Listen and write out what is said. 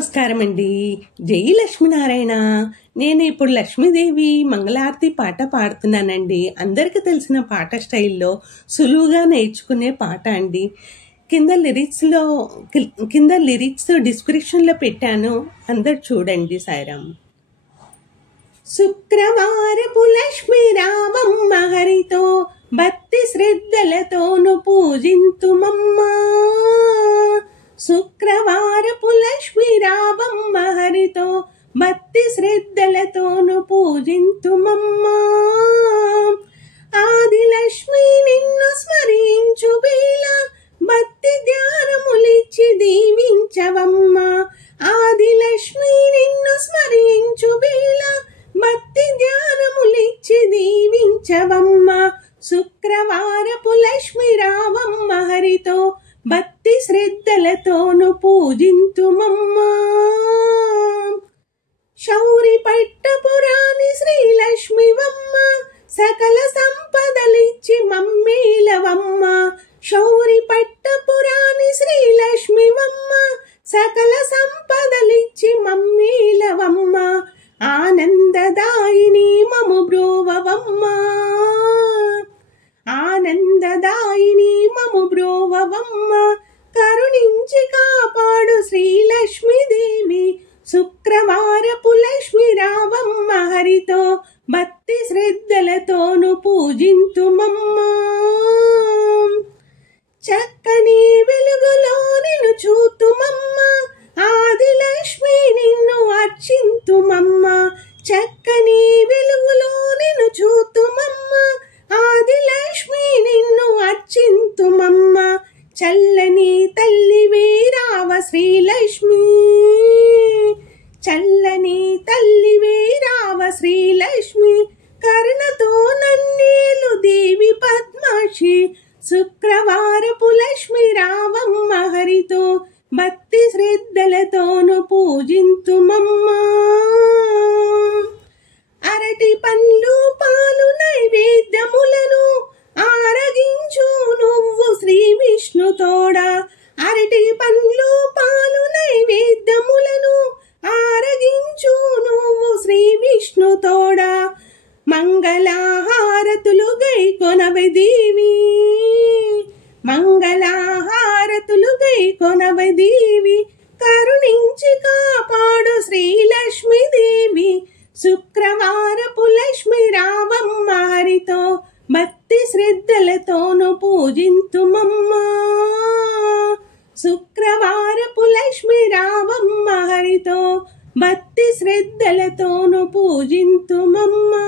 నమస్కారం అండి. జై లక్ష్మీనారాయణ. నేను ఇప్పుడు లక్ష్మీదేవి మంగళారతి పాట పాడుతున్నానండి. అందరికీ తెలిసిన పాట స్టైల్లో సులువుగా నేర్చుకునే పాట అండి. కింద లిరిక్స్ డిస్క్రిప్షన్లో పెట్టాను, అందరు చూడండి. సాయిరామ్. శుక్రవారపు లక్ష్మీ రామమ్మ హరితో భక్తి శ్రద్ధలతోను పూజింతుమమ్మా. శుక్రవారపు లక్ష్మీ రామమ్మ హరితో భక్తి శ్రద్ధలతోను పూజింతుమమ్మా. ఆది లక్ష్మి నిన్ను స్మరించు వేళ భక్తి ధ్యానములిచ్చి దీవించవమ్మా. ఆది లక్ష్మి నిన్ను స్మరించు వేళ భక్తి ధ్యానములిచ్చి దీవించవమ్మా. శుక్రవారపు లక్ష్మీ రామమ్మ హరితో భక్తి శ్రద్ధలతోను పూజింతుమమ్మా. శౌరి పట్టపురాణి శ్రీలక్ష్మివమ్మ సకల సంపదలిచ్చి మమ్మేలవమ్మ. శౌరి పట్టపురాణి శ్రీలక్ష్మివమ్మ సకల సంపదలిచ్చి మమ్మేలవమ్మ. ఆనందదాయిని మము బ్రోవవమ్మ. ఆనందదాయిని మము బ్రోవవమ్మ. కరుణించి కాపాడు శ్రీలక్ష్మీదేవి. శుక్రవారపు లక్ష్మీ రామమ్మ హరితో భక్తి శ్రద్ధలతోను పూజింతుమమ్మా. చక్కని వెలుగులో నిన్ను చూతుమమ్మా. ఆది లక్ష్మి నిన్ను అర్చింతుమమ్మా. చక్కని వెలుగులో నిన్ను చూతుమమ్మా. ఆది లక్ష్మి నిన్ను అర్చింతుమమ్మా. చల్లని తల్లివే రావ శ్రీలక్ష్మి. చల్లని తల్లివే రావ శ్రీలక్ష్మి. కరుణతో నన్నేలు దేవి పద్మాక్షి. శుక్రవారపు లక్ష్మీ రామమ్మ హరితో భక్తి శ్రద్ధలతోను పూజింతుమమ్మా. అరటి పండ్లు పాలు నైవేద్యములను ఆరగించు నువ్వు శ్రీ విష్ణు తోడా. అరటి పండ్లు పాలు నైవేద్యములను ఆరగించు నువ్వు శ్రీ విష్ణు తోడా. మంగళహారతులు గైకొనవే దేవి. మంగళహారతులు గైకొనవే దేవి. కరుణించి కాపాడు శ్రీలక్ష్మీదేవి. శుక్రవారపు లక్ష్మీ రామమ్మ హరితో భక్తి శ్రద్ధలతోను పూజింతుమమ్మా. శుక్రవారపు లక్ష్మీ రామమ్మ హరితో భక్తి శ్రద్ధలతోను పూజింతుమమ్మా.